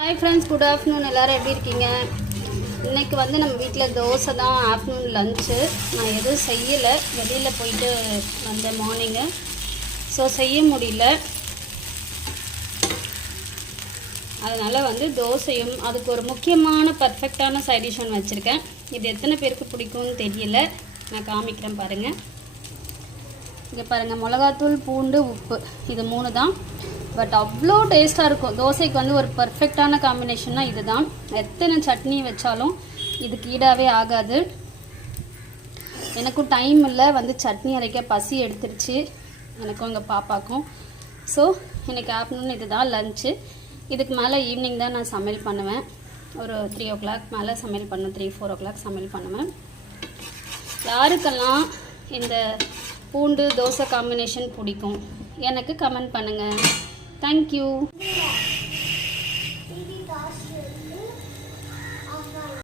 Hi friends, good afternoon. எல்லோரும் எப்படி இருக்கீங்க? இன்றைக்கி வந்து நம்ம வீட்டில் தோசை தான் ஆஃப்டர்நூன் லஞ்சு. நான் எதுவும் செய்யலை, வெளியில் போயிட்டு வந்தேன் மார்னிங்கு. ஸோ செய்ய முடியல, அதனால் வந்து தோசையும் அதுக்கு ஒரு முக்கியமான பர்ஃபெக்டான சைட் ஒன்று வச்சுருக்கேன். இது எத்தனை பேருக்கு பிடிக்கும்னு தெரியல, நான் காமிக்கிறேன் பாருங்கள். இங்கே பாருங்கள், மிளகாத்தூள், பூண்டு, உப்பு, இது 3 தான். பட் அவ்வளோ டேஸ்ட்டாக இருக்கும். தோசைக்கு வந்து ஒரு பர்ஃபெக்டான காம்பினேஷன்னா இது தான். எத்தனை சட்னி வச்சாலும் இதுக்கு ஈடாகவே ஆகாது. எனக்கும் டைம் இல்லை, வந்து சட்னி அரைக்க பசி எடுத்துருச்சு எனக்கும் எங்கள் பாப்பாக்கும். ஸோ இன்றைக்கி ஆஃப்டர்நூன் இது தான் லஞ்சு. இதுக்கு மேலே ஈவினிங் தான் நான் சமையல் பண்ணுவேன். ஒரு 3 o'clock மேலே சமையல் பண்ணுவேன். 3-4 o'clock சமையல் பண்ணுவேன். யாருக்கெல்லாம் இந்த பூண்டு தோசை காம்பினேஷன் பிடிக்கும் எனக்கு கமெண்ட் பண்ணுங்கள். தேங்க்யூ.